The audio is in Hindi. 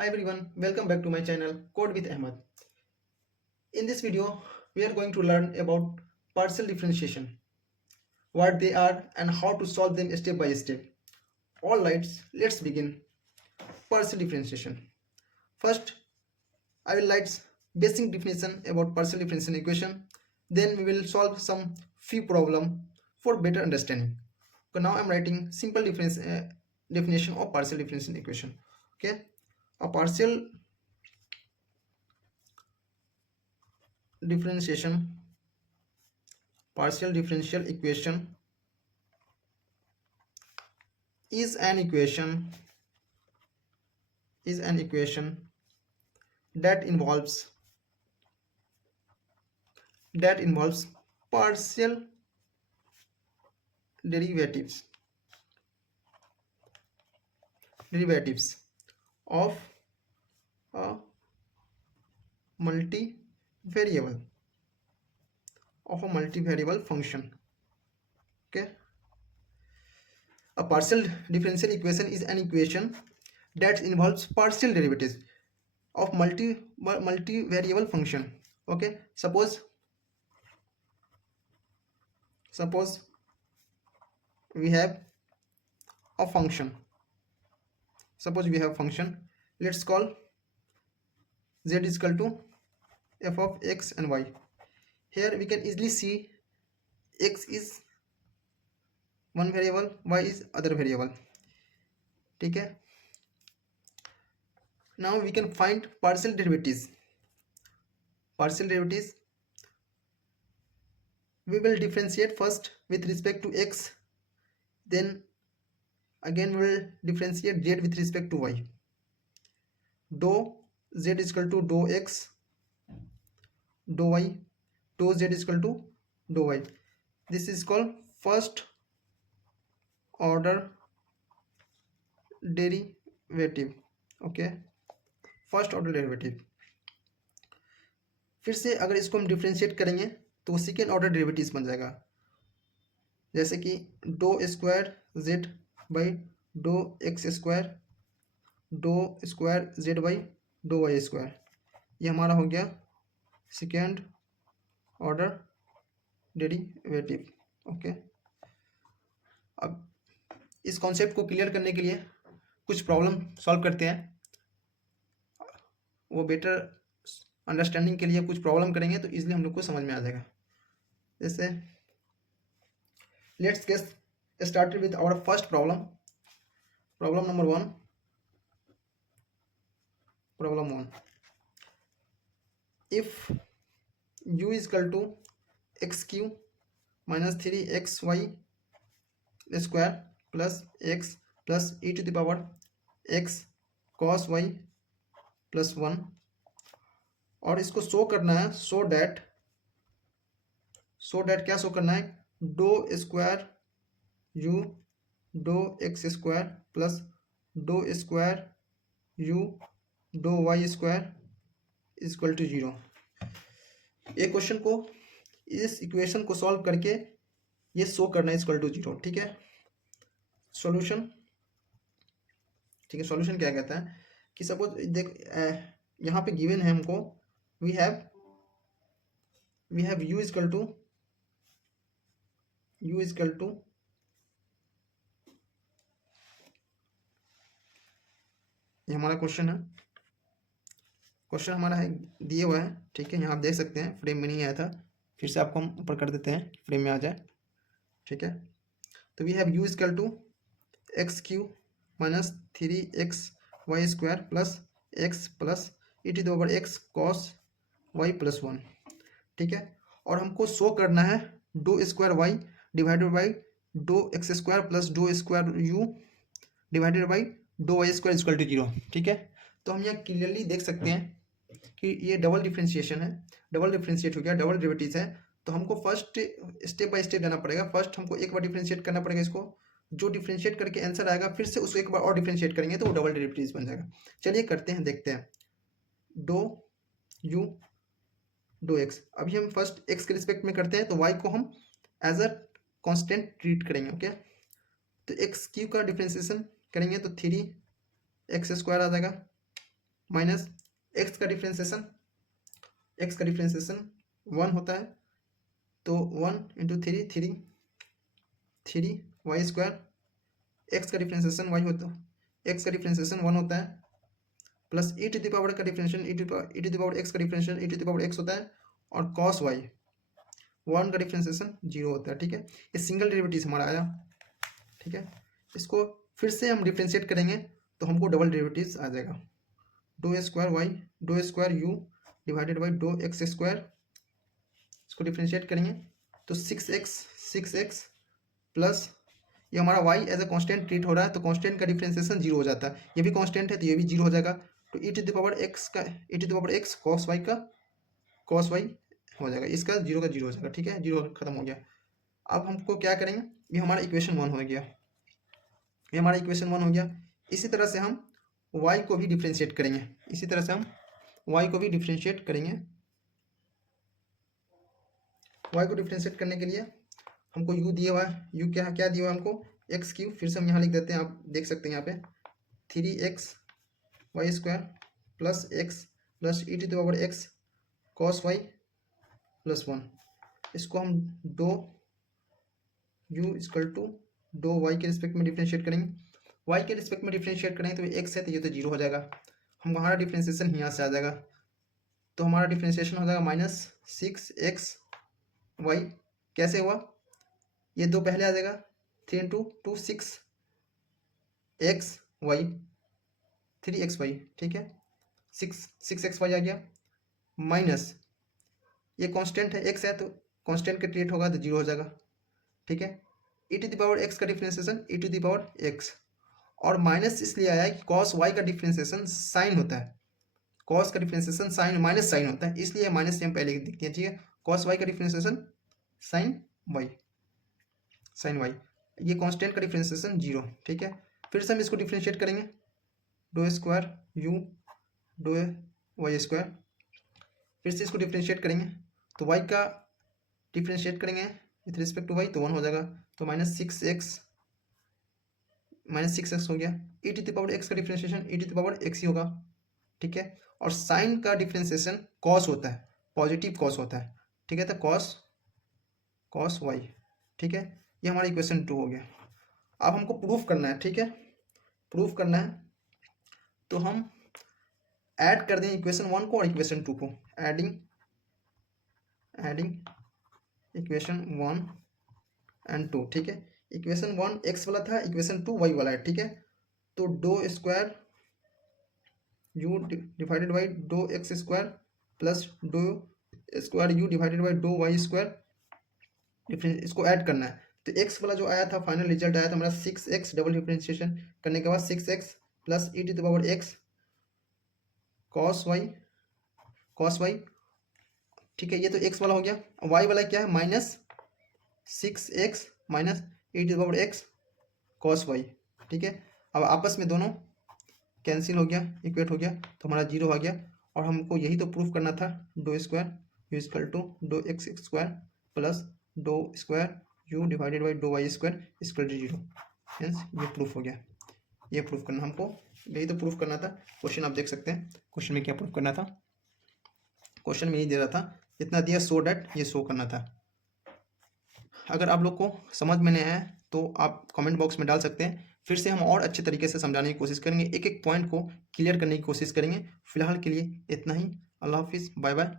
Hi everyone, welcome back to my channel Code with Ahmad. In this video, we are going to learn about partial differentiation, what they are and how to solve them step by step. Alright, let's begin. Partial differentiation. First, I will write basic definition about partial differential equation. Then we will solve some few problem for better understanding. So now I am writing simple definition of partial differential equation. Okay, a differentiation partial differential equation is an equation is an equation that involves partial derivatives of a multivariable function. Okay, a partial differential equation is an equation that involves partial derivatives of multivariable function. Okay, suppose we have a function. Let's call z is equal to f of x and y. Here we can easily see x is one variable, y is other variable. ठीक है, now we can find partial derivatives. We will differentiate first with respect to x, then again we will differentiate z with respect to y. Dou z is equal to dou x dou y, dou z is equal to dou y. This is called first order derivative. Okay, first order derivative. फिर से अगर इसको हम डिफ्रेंशिएट करेंगे तो सेकेंड ऑर्डर डेरिवेटिव बन जाएगा, जैसे कि do square z by do x square do square z by do y square. ये हमारा हो गया सेकेंड ऑर्डर डेरिवेटिव. ओके, अब इस कॉन्सेप्ट को क्लियर करने के लिए कुछ प्रॉब्लम सॉल्व करते हैं. वो बेटर अंडरस्टैंडिंग के लिए कुछ प्रॉब्लम करेंगे तो इजीली हम लोग को समझ में आ जाएगा. जैसे let's get started with our first problem. Problem number 1. If u is equal to x cube minus 3xy square plus x plus e to the power x cos y plus 1, और इसको शो करना है सो डैट क्या शो करना है, do square u do x square plus do square u do y square is equal to 0. ये क्वेश्चन को, इस इक्वेशन को सॉल्व करके ये शो करना है इक्वल टू 0. ठीक है, सॉल्यूशन. ठीक है, सॉल्यूशन क्या कहता है कि सपोज देख यहाँ पे गिवन है हमको, we have u equal to ये हमारा क्वेश्चन है. क्वेश्चन हमारा है दिए हुआ है. ठीक है, यहाँ आप देख सकते हैं फ्रेम में नहीं आया था, फिर से आपको हम ऊपर कर देते हैं फ्रेम में आ जाए. ठीक है, तो we have u equal to x cube minus 3xy square plus x plus e to the power x cos y plus 1. ठीक है, और हमको शो करना है do square y divided by do x square plus do square u divided by do y square equal to 0. ठीक है, तो हम यहाँ क्लियरली देख सकते हैं कि ये डबल डिफ्रेंशिएशन है, डबल डिफ्रेंशिएट हो गया, डबल डेरिवेटिव है. तो हमको फर्स्ट स्टेप बाय स्टेप जाना पड़ेगा. फर्स्ट हमको एक बार डिफ्रेंशिएट करना पड़ेगा इसको, जो डिफ्रेंशिएट करके आंसर आएगा फिर से उसको एक बार और डिफ्रेंशिएट करेंगे तो वो डबल डेरिवेटिव बन जाएगा. चलिए करते हैं, देखते हैं. डो यू डो एक्स, अभी हम फर्स्ट एक्स के रिस्पेक्ट में करते हैं तो वाई को हम एज अ कांस्टेंट ट्रीट करेंगे. ओके, तो एक्स क्यू का डिफ्रेंशिएशन करेंगे तो 3x स्क्वायर आ जाएगा माइनस एक्स का डिफ्रेंसिएशन, एक्स का डिफ्रेंसिएशन 1 होता है, तो 1 into three y square, x का डिफ्रेंसिएशन वाई होता है, एक्स का डिफ्रेंसिएशन 1 होता है, plus e to the power का differential e to the power x का differential e to the power x होता है, और कॉस वाई 1 का डिफरेंशिएशन 0 होता है। ठीक है, ये सिंगल डेरिवेटिव हमारा आया। ठीक है, इसको फिर से हम डिफ्रेंशिएट करेंगे तो हमको डबल डेरिवेटिव्स आ जाएगा, do square y do square u divided by do x square. इसको डिफ्रेंशिएट करेंगे तो 6x प्लस ये हमारा y as a constant treat हो रहा है, तो कांस्टेंट का डिफरेंशिएशन 0 हो जाता है, ये भी कांस्टेंट है तो ये भी 0 हो जाएगा, तो e to the power x का e to the power x cos y का कॉस वाई हो जाएगा, इसका 0 का 0 हो जाएगा। ठीक है, 0 खत्म हो गया। अब हमको क्या करेंगे, ये हमारा इक्वेशन 1 हो गया, ये हमारा इक्वेशन 1 हो गया। इसी तरह से हम y को भी डिफ्रेंशिएट करेंगे, इसी तरह से हम y को भी डिफ्रेंशिएट करेंगे। y को डिफ्रेंशिएट करने के लिए हमको u दिया हुआ है, u क्या क्या दिया हुआ है हमको, एक्स क्यूब, फिर से हम यहाँ लिख देते हैं, आप देख सकते हैं यहाँ पे 3x y square plus x plus e to the power x cos y plus 1। इसको हम do u equal to do y के रिस्पेक्ट में डिफ्रेंशिएट करेंगे, y के रिस्पेक्ट में डिफ्रेंशिएट करेंगे तो ये x है तो ये तो 0 हो जाएगा, हम हमारा डिफ्रेंशिएशन यहाँ से आ जाएगा, तो हमारा डिफ्रेंशिएशन हो जाएगा माइनस 6x वाई। कैसे हुआ, ये दो पहले आ जाएगा, 3 इंटू 2 6 एक्स वाई 3xy। ठीक है, 6xy आ गया, माइनस ये कांस्टेंट है x है तो कांस्टेंट का क्रिएट होगा तो 0 हो जाएगा। ठीक है, e to the power x का differentiation e to the power x, और माइनस इसलिए आया है कि कॉस वाई का डिफ्रेंशिएशन साइन होता है, कॉस का डिफ्रेंशिएशन साइन माइनस साइन होता है, इसलिए माइनस से हम पहले दिखते हैं। ठीक है, कॉस वाई का differentiation sine y, sine y, ये कांस्टेंट का डिफ्रेंशिएशन 0। ठीक है, फिर से हम इसको डिफ्रेंशिएट करेंगे, do square u do y square, फिर से इसको डिफ्रेंशिएट करेंगे तो y का डिफ्रेंशिएट करेंगे विथ रिस्पेक्ट टू y तो 1 हो जाएगा, तो माइनस सिक्स एक्स हो गया, e to the power x का differentiation e to the power x ही होगा। ठीक है, और साइन का डिफ्रेंशिएशन कॉस होता है, पॉजिटिव कॉस होता है। ठीक है, तो कॉस वाई। ठीक है, ये हमारा इक्वेशन 2 हो गया। अब हमको प्रूफ करना है। ठीक है, प्रूफ करना है तो हम ऐड कर दें इक्वेशन 1 को और इक्वेशन 2 को, एडिंग इक्वेशन 1 एंड 2। ठीक है, इक्वेशन 1 एक्स वाला था, इक्वेशन 2 वाई वाला है। ठीक है, तो do square u divided by do x square plus do square u divided by do y square, इसको ऐड करना है। तो एक्स वाला जो आया था, फाइनल रिजल्ट आया था हमारा 6x, डबल डिफरेंशिएशन करने के बाद 6x plus e to the power x cos y. ठीक है, ये तो x वाला हो गया, y वाला क्या है, minus 6x minus e to the power x cos y. ठीक है, अब आपस में दोनों कैंसिल हो गया, इक्वेट हो गया, तो हमारा 0 आ गया। और हमको यही तो प्रूफ करना था, do square u equal to do x square plus do square u divided by do y square equal to 0। Means ये प्रूफ हो गया, ये प्रूफ करना हमको, यही तो प्रूफ करना था। क्वेश्चन आप देख सकते हैं, क्वेश्चन में क्या प्रूफ करना था, क्वेश्चन में नहीं दे रहा था, इतना दिया सो डैट ये शो करना था। अगर आप लोग को समझ में नहीं आया तो आप कमेंट बॉक्स में डाल सकते हैं, फिर से हम और अच्छे तरीके से समझाने की कोशिश करेंगे, एक एक पॉइंट को क्लियर करने की कोशिश करेंगे। फिलहाल के लिए इतना ही, अल्लाह हाफिज़, बाय बाय।